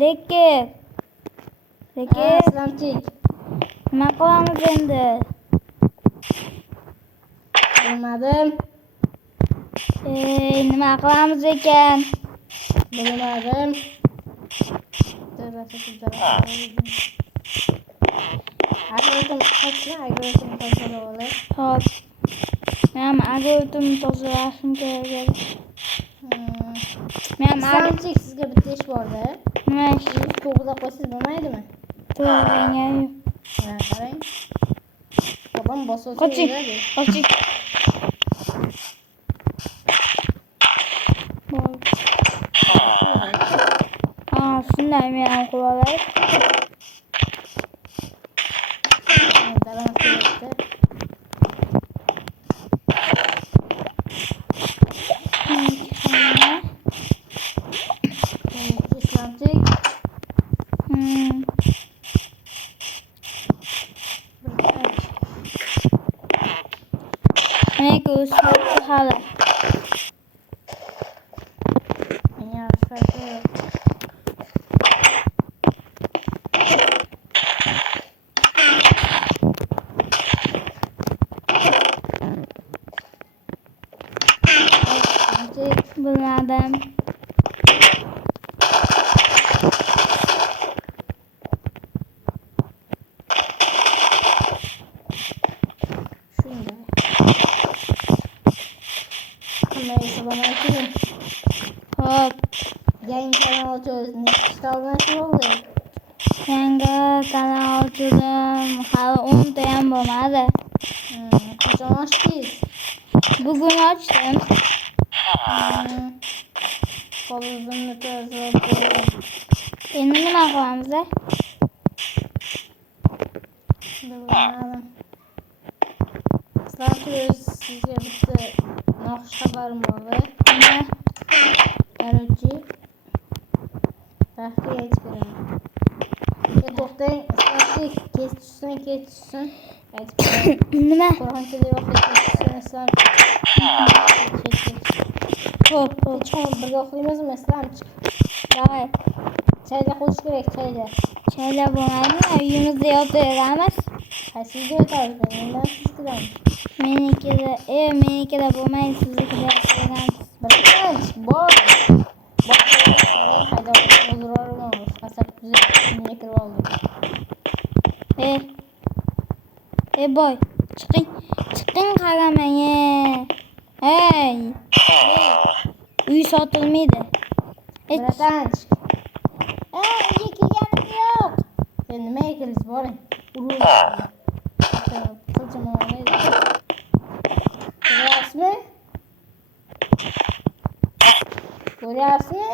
Deki. Deki. Aslamchik. Nima qilamiz endi? Bilmadim. Nima qilamiz ekan? Bilmadim. Agrotum qachon agrotum tozalab Hop. Men agrotum tozalashim kerak. Men Aslamchik sizga bitta ish bor-da. nima ish? To'g'ri qo'ysiz bo'lmaydimi? To'g'ri. Mana qarang. Odam bosuvchi Qoching. yuradi. Qoching. Shunday men ham qilolay. Dalam kelibdi. Aslamchik. Menga o'sib hali. Menga farqi yo'q. Bilmadim. Shunday. Assalomu alaykum. Hop. Yangi kanal ochamiz. Nechta obunachi bo'ldi? Yangi kanal ochdim. Hali 10 ta ham bo'lmadi. Qachon ochdingiz? Bugun ochdim. Qo'limni tozalab qo'ydim. Endi nima qilamiz? Bilmadim. Aslamchik, sizga bitta noxush xabarim bor-da. Nima? Qarorchi. Baxtga aytib beraman. To'xtang, Aslamchik, kes tushsin. Aytib beraman. Nima? Qo'rg'onchida yo'q deb tushsin, Aslamchik. Hop. Hech birga uxlaymizmi, Aslamchik? Davay. Chayda qo'yish kerak, chayda. Chaylab bo'lmaydimi? Uyimizda yotaveramiz. Qaysi uyga yotamiz? Mendan siz kiramiz. Menikida bo'lmaydi, siznikida yotaveramiz. Birinchi bor. Hayda o'zroqman. Qasab kuzatishga kirib oldim. Boy, chiqing qaramang. Hey. Uy sotilmaydi. Bratanch. Uyga kirganim yo'q. Nimaga kirsiz boring. Ko'ryapsizmi?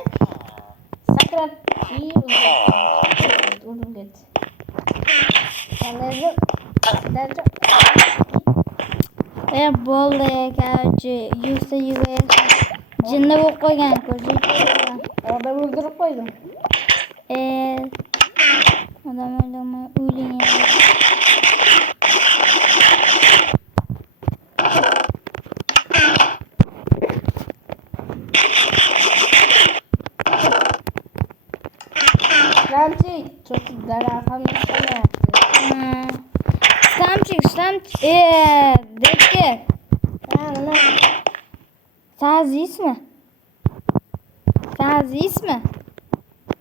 Sakrab urdim ketdi. Bo'ldi, короче, yursa yuraversin. Jinni bo'lib qo'ygan ko'zingga. Odam o'ldirib qo'ydim. Odam o'ldirmay o'ling. Aslamchik, cho'chib darafam ishlayapti. Aslamchik. Deki. Nima? Ta'zizmi?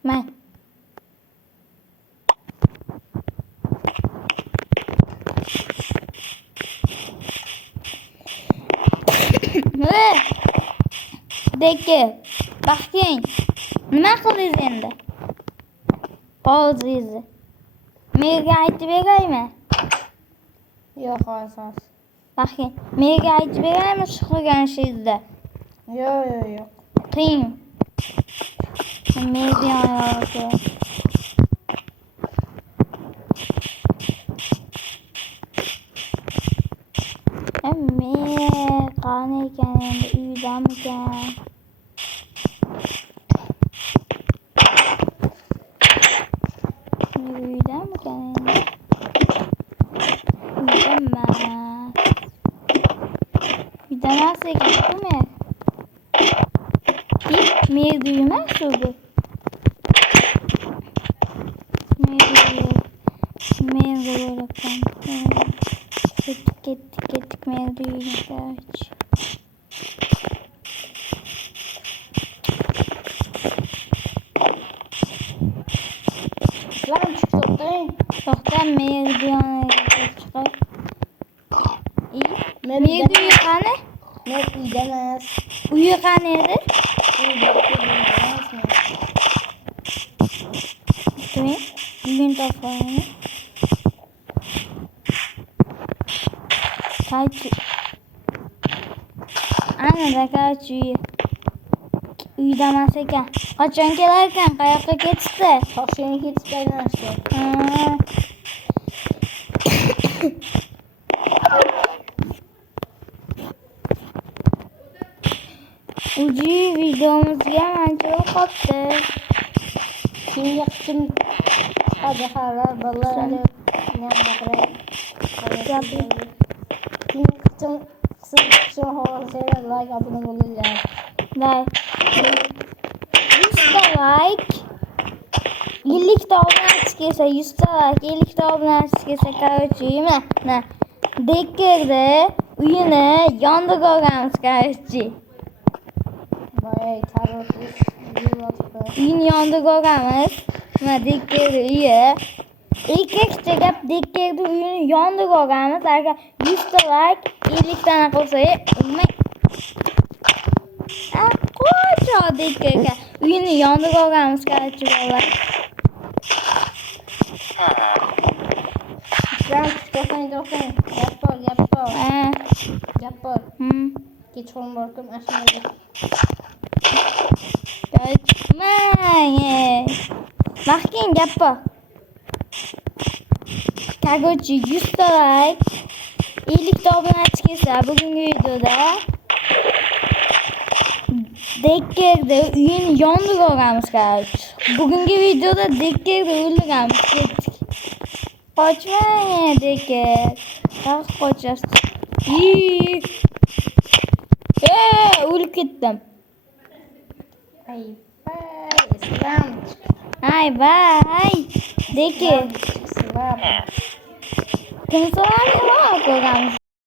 Men. Deki. Baxting. Nima qildingiz endi? Qo'zingizni. Menga aytib beraymi? Yo'q, hozir. Baxting. Menga aytib beraymi shu qilgan ishingizni? Yo'q. Qiyin. Menga yo'q. Qani ekan endi uydamikan? Uydamikan endi? Uydamas ekan, kimi? Merdi emas u bu. meyildi yo'lakdan. Ketdik meyildi yo'lakdan. Lan çık to'xtang. To'xta meyildi yoniga chiqib. Men Meyildi uyi qani? Men uyda emas. Uyi qani edi? Uyini topganmi? Qaychi. Ana qaychi uyi. Uyda emas ekan. Qachon kelar ekan? Qayoqqa ketdi? Toshkentga ketib joylashdi. Uji videomizga mancha yo'qotdi. Kimga qichim chiqadi xabar bolalar men baqiray. Kimga qichim xohlasa like obuna bo'linglar. Like. 100 ta like. 50 ta obunachi kelsa 100 ta like, 50 ta obunachi kelsa короче, mana Dekkerda uyini yondiga olganmiz короче. Voy, tarvuz yeyotibdi. Uyini yondiga olganmiz. Mana Dekkerda uyi. Ikkita gap Dekkerda uyini yondiga olganmiz. Agar 100 ta like, 50 tani qilsa, qo'cha Dekkerga uyini yondiga olganmiz короче bolalar. To'xtang. Gap bor. Kechqurun bordim ashulaga. Qaytmang. Mahkam gap bor. Короче, 100 ta like, 50 ta obunachi kelsa bugungi videoda Dekkerda uyini yondiga olganmiz короче. Bugungi videoda Dekkerda o'ldirganmiz. Ketdik. Qochmang Dekker. Qaq qochasiz. O'lib ketdim. Ay, Islam. Ay, bay. Dekker. Islam. Kim so'radi? Nima qilganmiz?